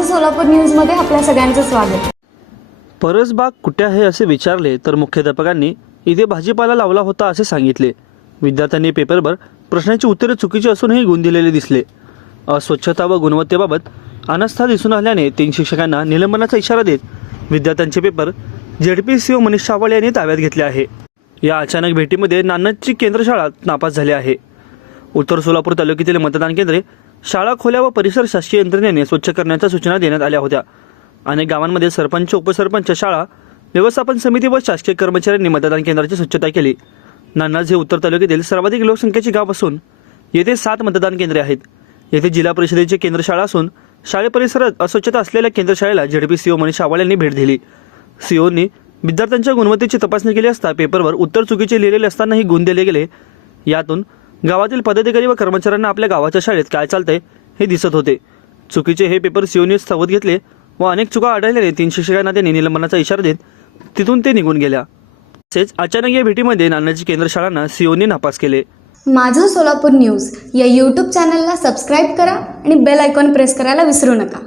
माझं सोलापूर न्यूजमध्ये आपल्या सगळ्यांचं स्वागत। परसबाग कुठे आहे असे विचारले तर मुख्याध्यापकांनी इथे भाजीपाला लावला होता असे सांगितले। विद्यार्थ्यांनी पेपरवर प्रश्नांची उत्तरे चुकीची असूनही गुण दिलेले दिसले। अस्वच्छता व गुणवत्तेबाबत अनास्था दिसून आल्याने 3 शिक्षकांना निलंबनाचा इशारा देत विद्यार्थ्यांचे पेपर ZPCO मनीष सावळे यांनी ताब्यात घेतले आहे। या अचानक भेटीमध्ये नान्नजची केंद्रशाळा नापास झाली आहे। उत्तर सोलापूर तालुक्यातील मतदान केंद्रे, शाळा खोल्या व परिसर शासकीय यंत्रणेने स्वच्छ करण्याच्या सूचना देण्यात आल्या होत्या। अनेक गावांमध्ये सरपंच, उपसरपंच, शाळा व्यवस्थापन समिती व शासकीय कर्मचाऱ्यांनी मतदान केंद्राची स्वच्छता केली। नान्नज हे उत्तर तालुक्यातील सर्वाधिक लोकसंख्येचे गाव असून येथे 7 मतदान केंद्रे आहेत। येथे जिल्हा परिषदेची केंद्रशाळा असून शाळे परिसरात अस्वच्छता असलेल्या केंद्रशाळेला ZPCO मनीष सावळे यांनी भेट दिली। COनी विद्यार्थ्यांच्या गुणवत्तेची तपासणी केली असता पेपरवर उत्तर चुकीचे लिहिलेले असतानाही गुण दिले गेले। यातून गावातील पदाधिकारी व कर्मचाऱ्यांना आपल्या गावाच्या शाळेत काय चालतंय हे दिसत होते। चुकीचे हे पेपर COनी स्थगित घेतले व अनेक चुका आढळल्याने 3 शिक्षकांना त्यांनी निलंबनाचा इशारा देत तिथून ते निघून गेल्या। तसेच अचानक या भेटीमध्ये नान्नज केंद्रशाळांना COनी नापास केले। माझं सोलापूर न्यूज या YouTube चॅनलला सबस्क्राईब करा आणि बेल आयकॉन प्रेस करायला विसरू नका।